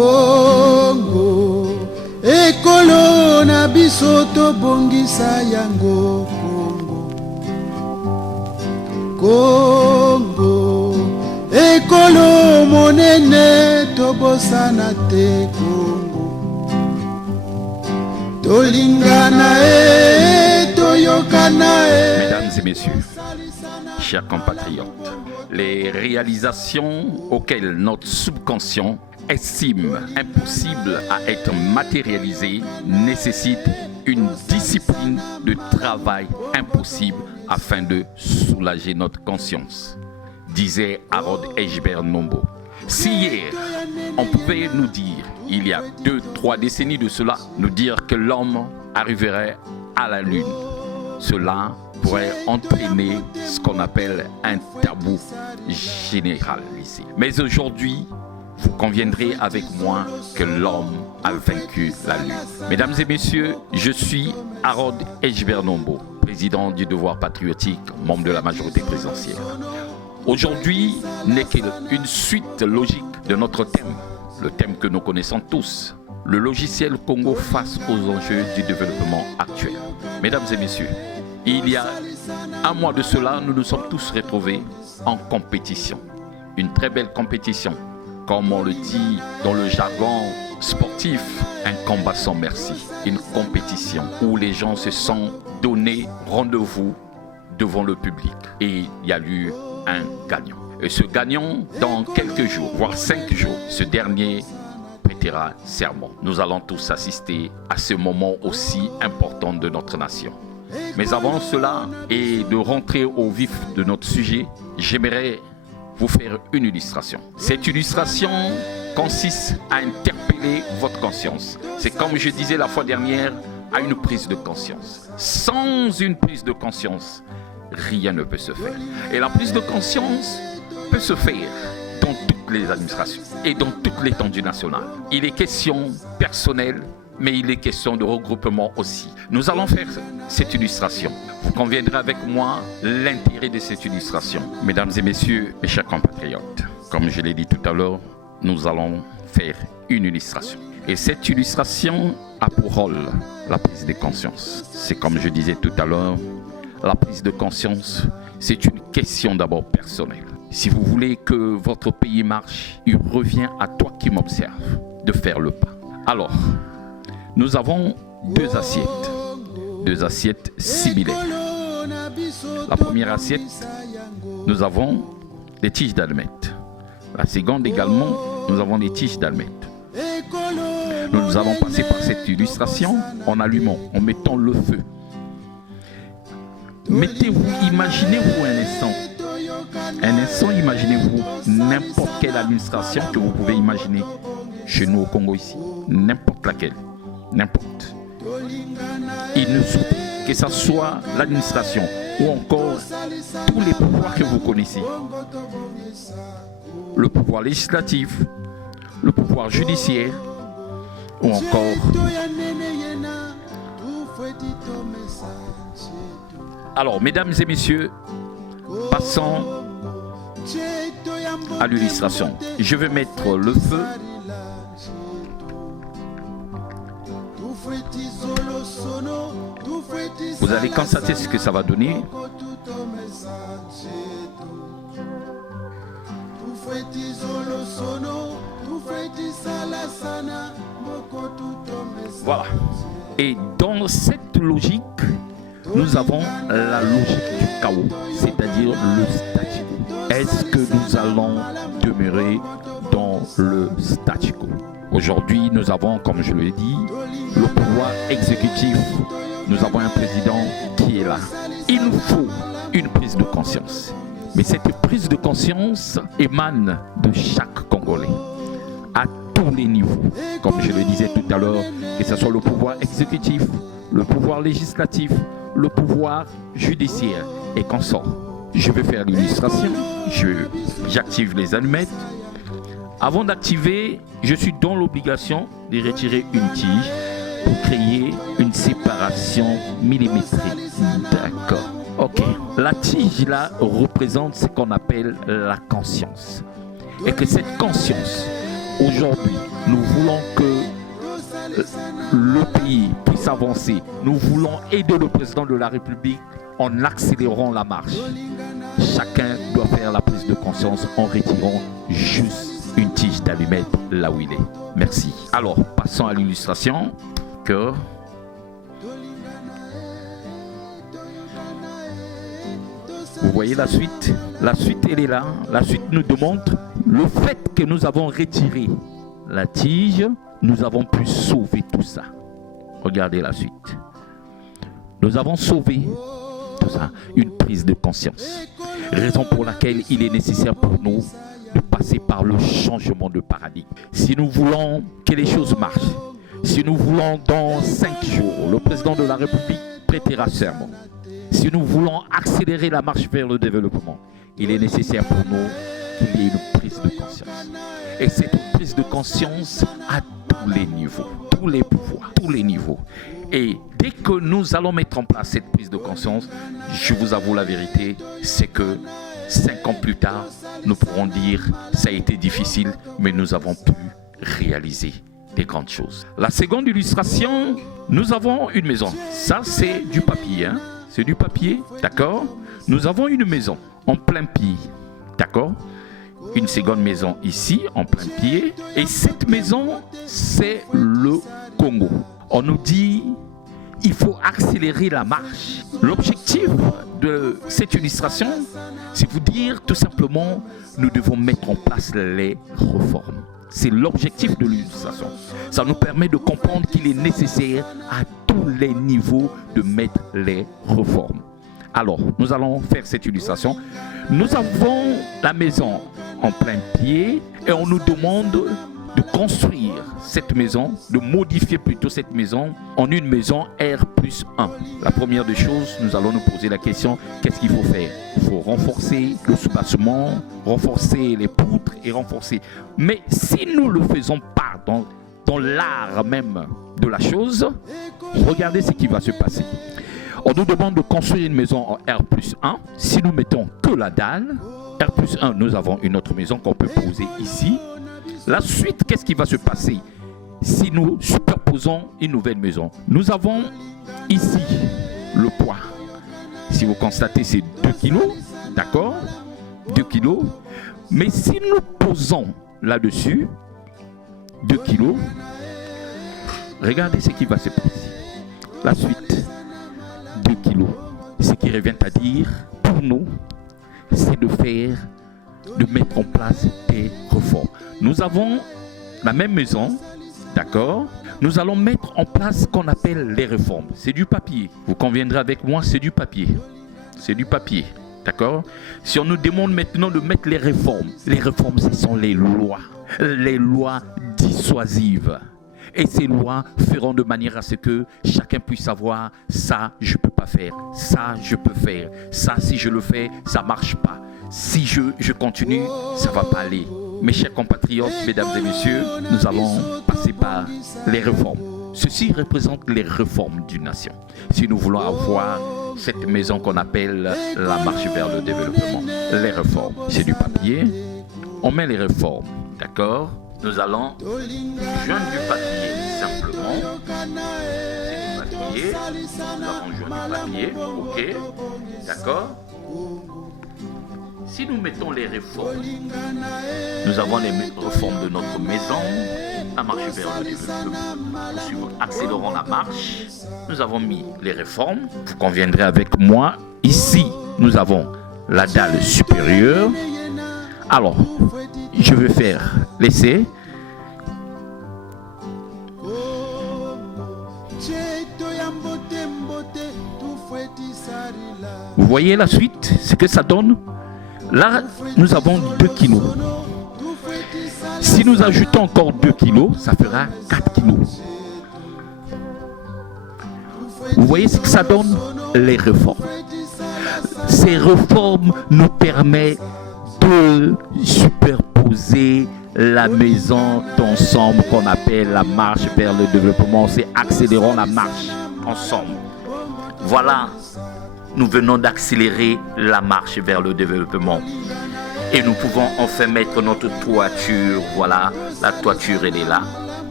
Congo, ekolo na biso tobongisa yango. Congo, ekolo monene tobosana te. Congo, tolingana toyokana. Mesdames et messieurs, chers compatriotes, les réalisations auxquelles notre subconscient estime impossible à être matérialisées nécessitent une discipline de travail impossible afin de soulager notre conscience, disait Harold Egbert Nombo. Si hier, on pouvait nous dire, il y a 2-3 décennies de cela, nous dire que l'homme arriverait à la Lune, cela pourrait entraîner ce qu'on appelle un tabou généralisé. Mais aujourd'hui, vous conviendrez avec moi que l'homme a vaincu la Lune. Mesdames et messieurs, je suis Harold Egbert Nombo, président du Devoir patriotique, membre de la majorité présidentielle. Aujourd'hui n'est qu'une suite logique de notre thème, le thème que nous connaissons tous, le logiciel Congo face aux enjeux du développement actuel. Mesdames et messieurs, il y a un mois de cela, nous nous sommes tous retrouvés en compétition. Une très belle compétition. Comme on le dit dans le jargon sportif, un combat sans merci. Une compétition où les gens se sont donné rendez-vous devant le public. Et il y a eu un gagnant. Et ce gagnant, dans quelques jours, voire 5 jours, ce dernier prêtera serment. Nous allons tous assister à ce moment aussi important de notre nation. Mais avant cela, et de rentrer au vif de notre sujet, j'aimerais vous faire une illustration. Cette illustration consiste à interpeller votre conscience. C'est comme je disais la fois dernière, à une prise de conscience. Sans une prise de conscience, rien ne peut se faire. Et la prise de conscience peut se faire dans toutes les administrations et dans toute l'étendue nationale. Il est question personnelle, mais il est question de regroupement aussi. Nous allons faire cette illustration. Vous conviendrez avec moi l'intérêt de cette illustration. Mesdames et messieurs, mes chers compatriotes, comme je l'ai dit tout à l'heure, nous allons faire une illustration. Et cette illustration a pour rôle la prise de conscience. C'est comme je disais tout à l'heure, la prise de conscience, c'est une question d'abord personnelle. Si vous voulez que votre pays marche, il revient à toi qui m'observe de faire le pas. Alors, nous avons deux assiettes similaires. La première assiette, nous avons des tiges d'allumettes. La seconde également, nous avons des tiges d'allumettes. Nous allons passer par cette illustration en allumant, en mettant le feu. Imaginez-vous un instant, imaginez-vous n'importe quelle administration que vous pouvez imaginer chez nous au Congo ici, n'importe laquelle. N'importe. Il ne suffit que ce soit l'administration ou encore tous les pouvoirs que vous connaissez. Le pouvoir législatif, le pouvoir judiciaire ou encore Alors, mesdames et messieurs, passons à l'illustration. Je vais mettre le feu. Vous allez constater ce que ça va donner. Voilà. Et dans cette logique, nous avons la logique du chaos, c'est-à-dire le statu quo. Est-ce que nous allons demeurer dans le statu quo? Aujourd'hui, nous avons, comme je l'ai dit, le pouvoir exécutif. Nous avons un président qui est là. Il nous faut une prise de conscience. Mais cette prise de conscience émane de chaque Congolais, à tous les niveaux. Comme je le disais tout à l'heure, que ce soit le pouvoir exécutif, le pouvoir législatif, le pouvoir judiciaire et consorts. Je vais faire l'illustration. J'active les allumettes. Avant d'activer, je suis dans l'obligation de retirer une tige pour créer une séparation millimétrique. D'accord. Ok. La tige là représente ce qu'on appelle la conscience. Et que cette conscience aujourd'hui, nous voulons que le pays puisse avancer. Nous voulons aider le président de la République en accélérant la marche. Chacun doit faire la prise de conscience en retirant juste une tige d'allumette là où il est. Merci. Alors, passons à l'illustration. Que vous voyez la suite. La suite, elle est là. La suite nous démontre le fait que nous avons retiré la tige. Nous avons pu sauver tout ça. Regardez la suite. Nous avons sauvé tout ça. Une prise de conscience. Raison pour laquelle il est nécessaire pour nous de passer par le changement de paradigme. Si nous voulons que les choses marchent, si nous voulons dans 5 jours, le président de la République prêtera serment. Si nous voulons accélérer la marche vers le développement, il est nécessaire pour nous qu'il y ait une prise de conscience. Et c'est une prise de conscience à tous les niveaux, tous les pouvoirs, tous les niveaux. Et dès que nous allons mettre en place cette prise de conscience, je vous avoue la vérité, c'est que 5 ans plus tard, nous pourrons dire ça a été difficile, mais nous avons pu réaliser des grandes choses. La seconde illustration, nous avons une maison. Ça, c'est du papier, hein? C'est du papier, d'accord? Nous avons une maison en plein pied, d'accord? Une seconde maison ici, en plein pied. Et cette maison, c'est le Congo. On nous dit, il faut accélérer la marche. L'objectif de cette illustration, c'est vous dire tout simplement, nous devons mettre en place les réformes. C'est l'objectif de l'illustration. Ça nous permet de comprendre qu'il est nécessaire à tous les niveaux de mettre les réformes. Alors, nous allons faire cette illustration. Nous avons la maison en plein pied et on nous demande de construire cette maison, de modifier plutôt cette maison en une maison R+1. La première des choses, nous allons nous poser la question, qu'est-ce qu'il faut faire? Il faut renforcer le soubassement, renforcer les poutres et renforcer. Mais si nous ne le faisons pas dans l'art même de la chose, regardez ce qui va se passer. On nous demande de construire une maison en R+1. Si nous mettons que la dalle, R+1, nous avons une autre maison qu'on peut poser ici. La suite, qu'est-ce qui va se passer si nous superposons une nouvelle maison? Nous avons ici le poids. Si vous constatez, c'est 2 kg, d'accord? 2 kg. Mais si nous posons là-dessus 2 kg, regardez ce qui va se passer. La suite, 2 kg. Ce qui revient à dire, pour nous, c'est de mettre en place des réformes. Nous avons la même maison, d'accord? Nous allons mettre en place ce qu'on appelle les réformes. C'est du papier. Vous conviendrez avec moi, c'est du papier. C'est du papier, d'accord? Si on nous demande maintenant de mettre les réformes, ce sont les lois dissuasives. Et ces lois feront de manière à ce que chacun puisse savoir, ça je ne peux pas faire, ça je peux faire, ça si je le fais, ça ne marche pas. Si je continue, ça ne va pas aller. Mes chers compatriotes, mesdames et messieurs, nous allons passer par les réformes. Ceci représente les réformes d'une nation. Si nous voulons avoir cette maison qu'on appelle la marche vers le développement, les réformes, c'est du papier, on met les réformes, d'accord? Nous allons joindre du papier simplement. C'est du papier. Nous avons joint du papier. Ok. D'accord. Si nous mettons les réformes, nous avons les réformes de notre maison, la marche vers le développement. Accélérons la marche. Nous avons mis les réformes. Vous conviendrez avec moi. Ici, nous avons la dalle supérieure. Alors, je vais faire l'essai. Vous voyez la suite, ce que ça donne? Là, nous avons 2 kilos. Si nous ajoutons encore 2 kilos, ça fera 4 kilos. Vous voyez ce que ça donne? Les réformes. Ces réformes nous permettent de superposer la maison d'ensemble qu'on appelle la marche vers le développement. C'est accélérons la marche ensemble. Voilà, nous venons d'accélérer la marche vers le développement. et nous pouvons enfin mettre notre toiture. Voilà, la toiture elle est là.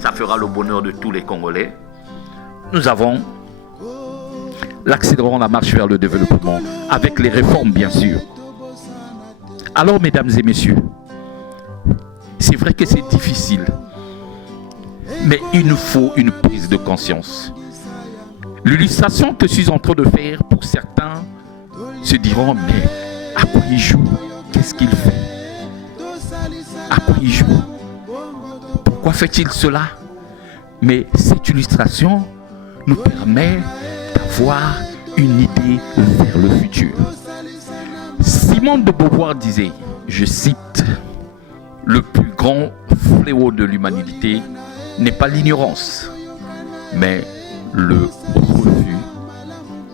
Ça fera le bonheur de tous les Congolais. Nous avons l'accélération, la marche vers le développement, avec les réformes bien sûr. Alors mesdames et messieurs, c'est vrai que c'est difficile, mais il nous faut une prise de conscience. L'illustration que je suis en train de faire, pour certains se diront, mais à quoi il joue? Qu'est-ce qu'il fait? À quoi il joue? Pourquoi fait-il cela? Mais cette illustration nous permet d'avoir une idée vers le futur. Simone de Beauvoir disait, je cite, « Le plus grand fléau de l'humanité n'est pas l'ignorance, mais le refus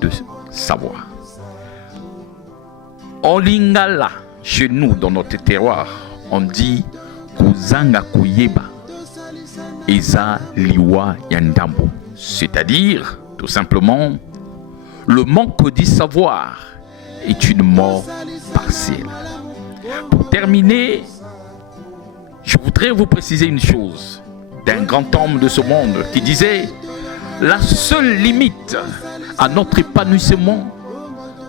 de savoir. » En lingala, chez nous, dans notre terroir, on dit « Kuzanga kuyeba eza liwa yandambo », c'est-à-dire, tout simplement, le manque du savoir est une mort partielle. Pour terminer, je voudrais vous préciser une chose d'un grand homme de ce monde qui disait « La seule limite à notre épanouissement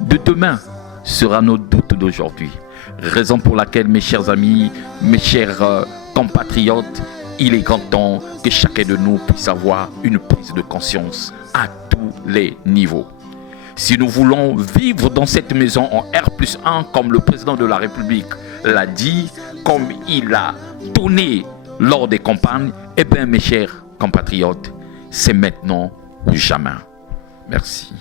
de demain sera nos doutes d'aujourd'hui. » Raison pour laquelle, mes chers amis, mes chers compatriotes, il est grand temps que chacun de nous puisse avoir une prise de conscience à tous les niveaux. Si nous voulons vivre dans cette maison en R+1, comme le président de la République l'a dit, comme il a donné lors des campagnes, eh bien, mes chers compatriotes, c'est maintenant ou jamais. Merci.